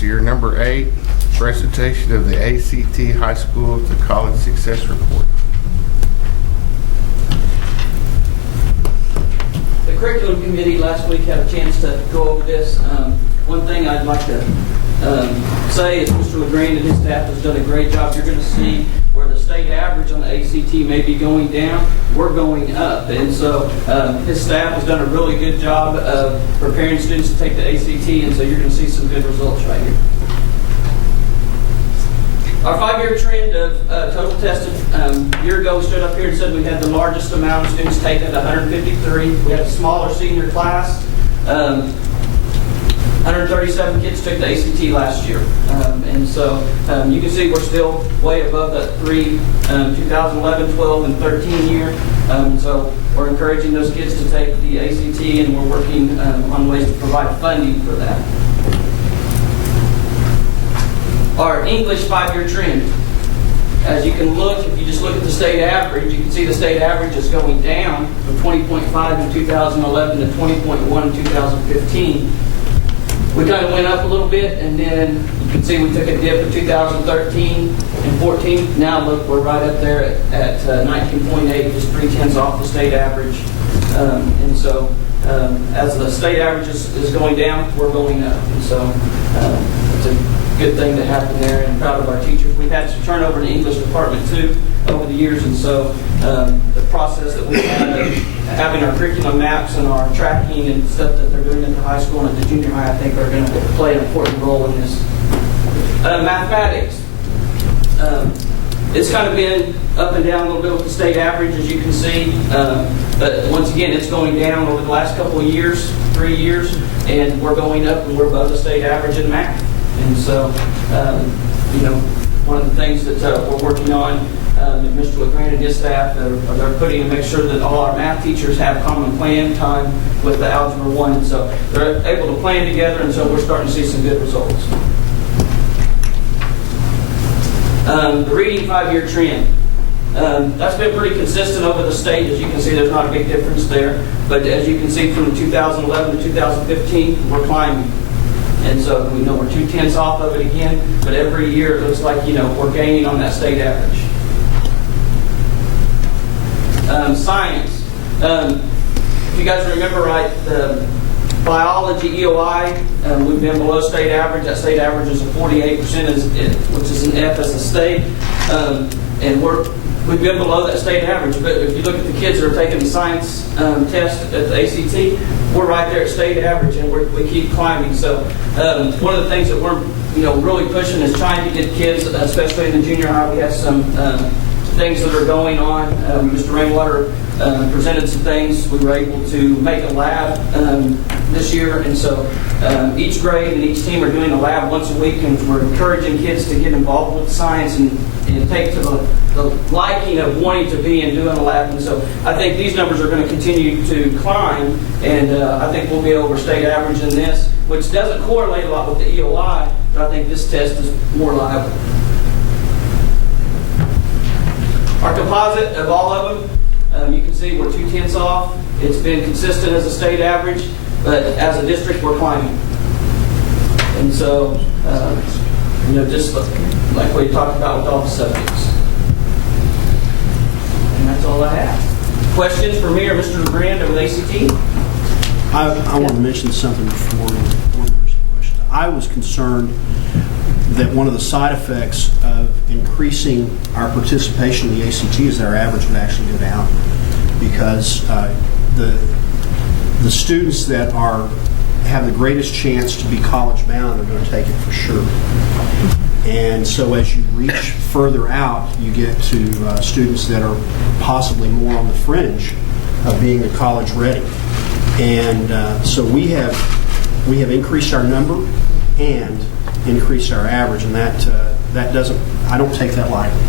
So your number 8, presentation of the ACT High School to College Success Report. The curriculum committee last week had a chance to go over this. One thing I'd like to say is Mr. LeGrand and his staff has done a great job. You're going to see where the state average on the ACT may be going down, we're going up. And so his staff has done a really good job of preparing students to take the ACT, and so you're going to see some good results right here. Our 5-year trend of total tested, a year ago we stood up here and said we had the largest amount of students take at 153. We had a smaller senior class. 137 kids took the ACT last year. And so you can see we're still way above that 2011, 12, and 13 year. So we're encouraging those kids to take the ACT, and we're working on ways to provide funding for that. Our English 5-year trend. As you can look, if you just look at the state average, you can see the state average is going down from 20.5 in 2011 to 20.1 in 2015. We kind of went up a little bit, and then you can see we took a dip in 2013 and 14. Now look, we're right up there at 19.8, just 0.3 off the state average. And so as the state average is going down, we're going up. And so it's a good thing that happened there, and I'm proud of our teachers. We've had some turnover in the English department too over the years, and so the process that we've had of having our curriculum maps and our tracking and stuff that they're doing at the high school and at the junior high, I think are going to play an important role in this. Mathematics. It's kind of been up and down a little bit with the state average, as you can see, but once again, it's going down over the last couple of years, 3 years, and we're going up, and we're above the state average in math. And so, one of the things that we're working on, Mr. LeGrand and his staff, they're putting to make sure that all our math teachers have common plan time with the Algebra 1. And so they're able to plan together, and so we're starting to see some good results. The reading 5-year trend. That's been pretty consistent over the state. As you can see, there's not a big difference there. But as you can see, from 2011 to 2015, we're climbing. And so we know we're 0.2 off of it again, but every year it looks like, we're gaining on that state average. Science. If you guys remember right, the biology EOI, we've been below state average. That state average is a 48%, which is an F as a state. And we've been below that state average. But if you look at the kids that are taking the science test at the ACT, we're right there at state average, and we keep climbing. So one of the things that we're really pushing is trying to get kids, especially in the junior high. We have some things that are going on. Mr. Rainwater presented some things. We were able to make a lab this year, and so each grade and each team are doing a lab once a week, and we're encouraging kids to get involved with science and take to the liking of wanting to be and doing a lab. And so I think these numbers are going to continue to climb, and I think we'll be over state average in this, which doesn't correlate a lot with the EOI, but I think this test is more reliable. Our composite of all of them, you can see we're 0.2 off. It's been consistent as a state average, but as a district, we're climbing. And so, just like we talked about with all the subjects. And that's all I have. Questions for me or Mr. LeGrand with ACT? I want to mention something before there's a question. I was concerned that one of the side effects of increasing our participation in the ACT is that our average would actually go down, because the students that have the greatest chance to be college bound are going to take it for sure. And so as you reach further out, you get to students that are possibly more on the fringe of being a college ready. And so we have increased our number and increased our average, and that doesn't, I don't take that lightly.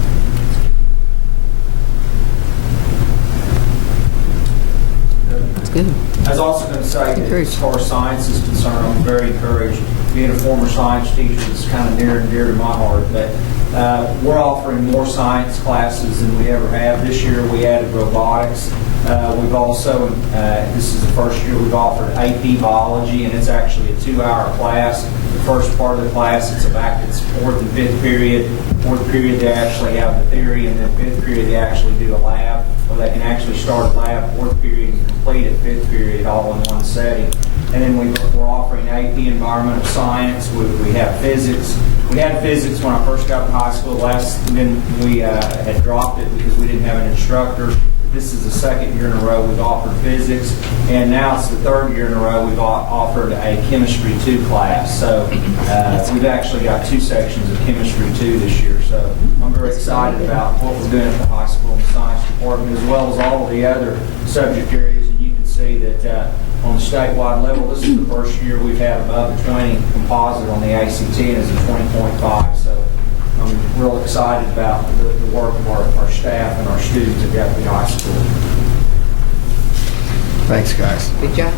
That's good. I was also going to say that as far as science is concerned, I'm very encouraged. Being a former science teacher, it's kind of near and dear to my heart. But we're offering more science classes than we ever have. This year we added robotics. We've also, this is the first year we've offered AP Biology, and it's actually a 2-hour class. The first part of the class, it's 4th and 5th period. 4th period, they actually have the theory, and then 5th period, they actually do a lab, where they can actually start a lab 4th period and complete at 5th period, all in one setting. And then we're offering AP Environmental Science. We have physics. We had physics when I first got to high school. Then we had dropped it because we didn't have an instructor. This is the second year in a row we've offered physics, and now it's the third year in a row we've offered a Chemistry 2 class. So we've actually got 2 sections of Chemistry 2 this year. So I'm very excited about what we're doing at the high school in the science department, as well as all of the other subject areas. And you can see that on the statewide level, this is the first year we've had above a 20 composite on the ACT, and it's a 20.5. So I'm real excited about the work of our staff and our students at Guthrie High School. Thanks, guys. Good job.